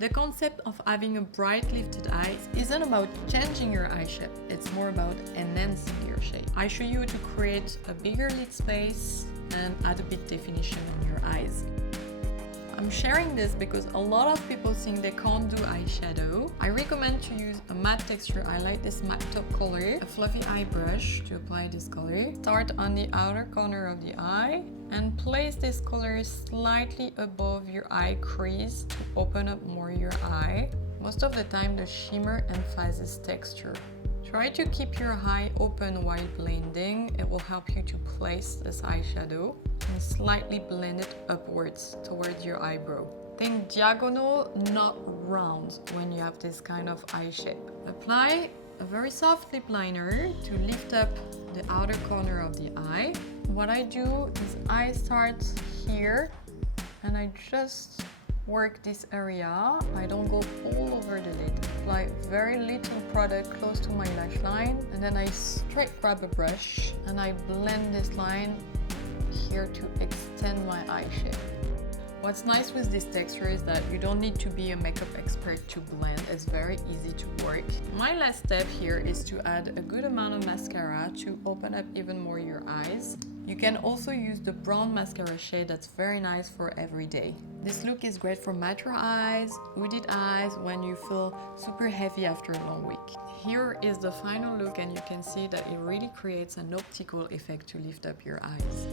The concept of having a bright lifted eye isn't about changing your eye shape, it's more about enhancing your shape. I show you to create a bigger lid space and add a bit definition on your eyes. I'm sharing this because a lot of people think they can't do eyeshadow. I recommend to use a matte texture. I like this matte top color, a fluffy eye brush to apply this color. Start on the outer corner of the eye and place this color slightly above your eye crease to open up more your eye. Most of the time the shimmer emphasizes texture. Try to keep your eye open while blending. It will help you to place this eyeshadow and slightly blend it upwards towards your eyebrow. Think diagonal, not round when you have this kind of eye shape. Apply a very soft lip liner to lift up the outer corner of the eye. What I do is I start here and I just work this area. I don't go all over the lid. Apply very little product close to my lash line and then I straight grab a brush and I blend this line here to extend my eye shape. What's nice with this texture is that you don't need to be a makeup expert to blend. It's very easy to work. My last step here is to add a good amount of mascara to open up even more your eyes. You can also use the brown mascara shade that's very nice for every day. This look is great for mature eyes, hooded eyes, when you feel super heavy after a long week. Here is the final look and you can see that it really creates an optical effect to lift up your eyes.